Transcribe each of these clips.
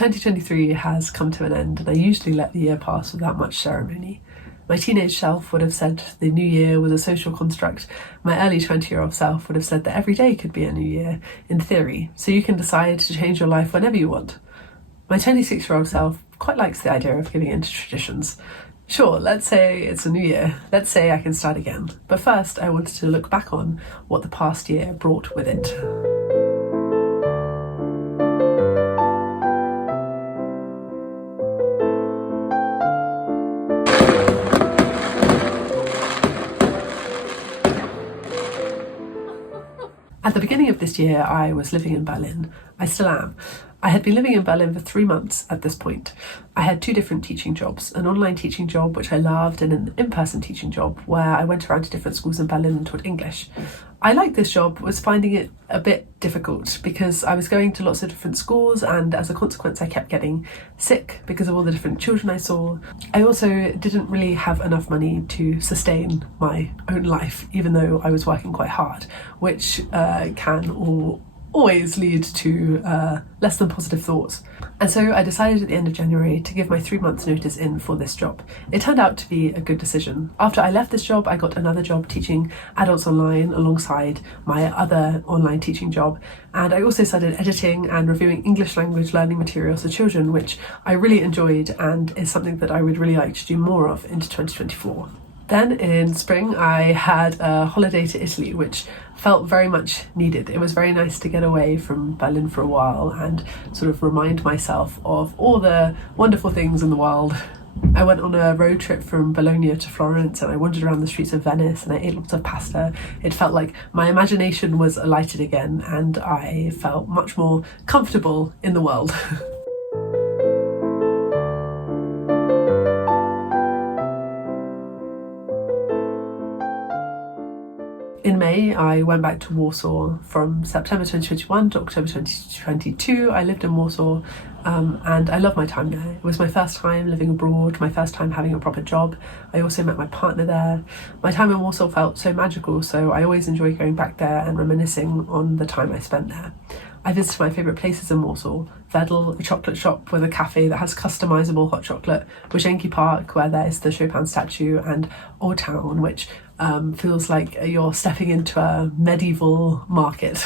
2023 has come to an end, and I usually let the year pass without much ceremony. My teenage self would have said the new year was a social construct. My early 20-year-old self would have said that every day could be a new year, in theory, so you can decide to change your life whenever you want. My 26-year-old self quite likes the idea of giving into traditions. Sure, let's say it's a new year. Let's say I can start again. But first, I wanted to look back on what the past year brought with it. At the beginning of this year, I was living in Berlin. I still am. I had been living in Berlin for 3 months at this point. I had 2 different teaching jobs, an online teaching job, which I loved, and an in-person teaching job where I went around to different schools in Berlin and taught English. I liked this job, but was finding it a bit difficult because I was going to lots of different schools, and as a consequence I kept getting sick because of all the different children I saw. I also didn't really have enough money to sustain my own life, even though I was working quite hard, which can always lead to less than positive thoughts. And so I decided at the end of January to give my 3 months notice in for this job. It turned out to be a good decision. After I left this job, I got another job teaching adults online alongside my other online teaching job. And I also started editing and reviewing English language learning materials for children, which I really enjoyed and is something that I would really like to do more of into 2024. Then in spring, I had a holiday to Italy, which felt very much needed. It was very nice to get away from Berlin for a while and sort of remind myself of all the wonderful things in the world. I went on a road trip from Bologna to Florence, and I wandered around the streets of Venice, and I ate lots of pasta. It felt like my imagination was alighted again, and I felt much more comfortable in the world. In May, I went back to Warsaw. From September 2021 to October 2022, I lived in Warsaw, and I loved my time there. It was my first time living abroad, my first time having a proper job. I also met my partner there. My time in Warsaw felt so magical, so I always enjoy going back there and reminiscing on the time I spent there. I visited my favourite places in Warsaw: Wedel, a chocolate shop with a cafe that has customisable hot chocolate, Łazienki Park, where there's the Chopin statue, and Old Town, which feels like you're stepping into a medieval market.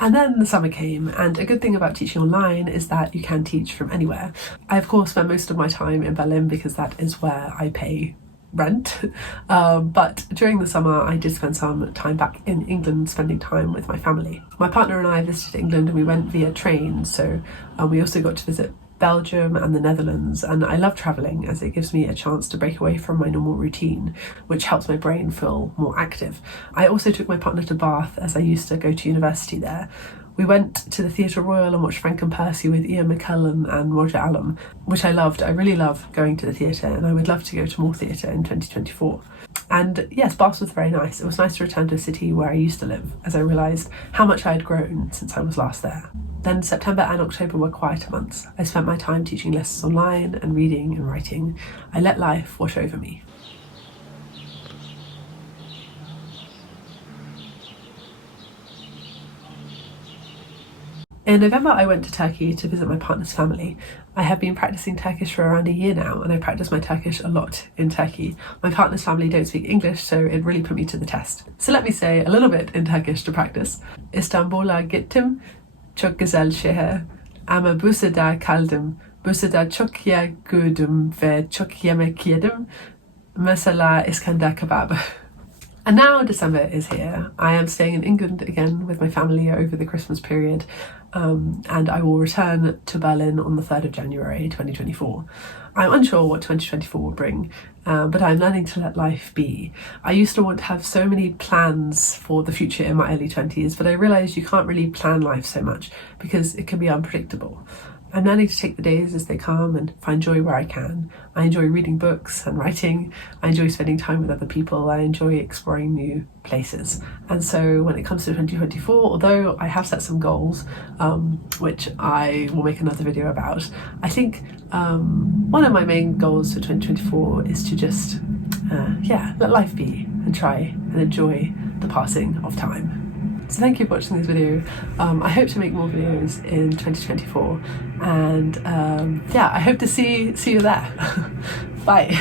And then the summer came, and a good thing about teaching online is that you can teach from anywhere. I of course spent most of my time in Berlin because that is where I pay rent, but during the summer I did spend some time back in England spending time with my family. My partner and I visited England, and we went via train, so we also got to visit Belgium and the Netherlands, and I love travelling as it gives me a chance to break away from my normal routine, which helps my brain feel more active. I also took my partner to Bath, as I used to go to university there. We went to the Theatre Royal and watched Frank and Percy with Ian McKellen and Roger Allam, which I loved. I really love going to the theatre, and I would love to go to more theatre in 2024. And yes, Bath was very nice. It was nice to return to a city where I used to live, as I realised how much I had grown since I was last there. Then September and October were quieter months. I spent my time teaching lessons online and reading and writing. I let life wash over me. In November, I went to Turkey to visit my partner's family. I have been practicing Turkish for around a year now, and I practice my Turkish a lot in Turkey. My partner's family don't speak English, so it really put me to the test. So let me say a little bit in Turkish to practice. İstanbul'a gittim, çok güzel şehir. Ama Bursa'da kaldım. Bursa'da çok yer gördüm ve çok yemek yedim. Mesela İskender kebab. And now December is here. I am staying in England again with my family over the Christmas period, and I will return to Berlin on the 3rd of January 2024. I'm unsure what 2024 will bring, but I'm learning to let life be. I used to want to have so many plans for the future in my early 20s, but I realised you can't really plan life so much because it can be unpredictable. I'm learning to take the days as they come and find joy where I can. I enjoy reading books and writing. I enjoy spending time with other people. I enjoy exploring new places. And so when it comes to 2024, although I have set some goals, which I will make another video about, I think one of my main goals for 2024 is to just, let life be and try and enjoy the passing of time. So thank you for watching this video. I hope to make more videos in 2024, and yeah, I hope to see you there. Bye.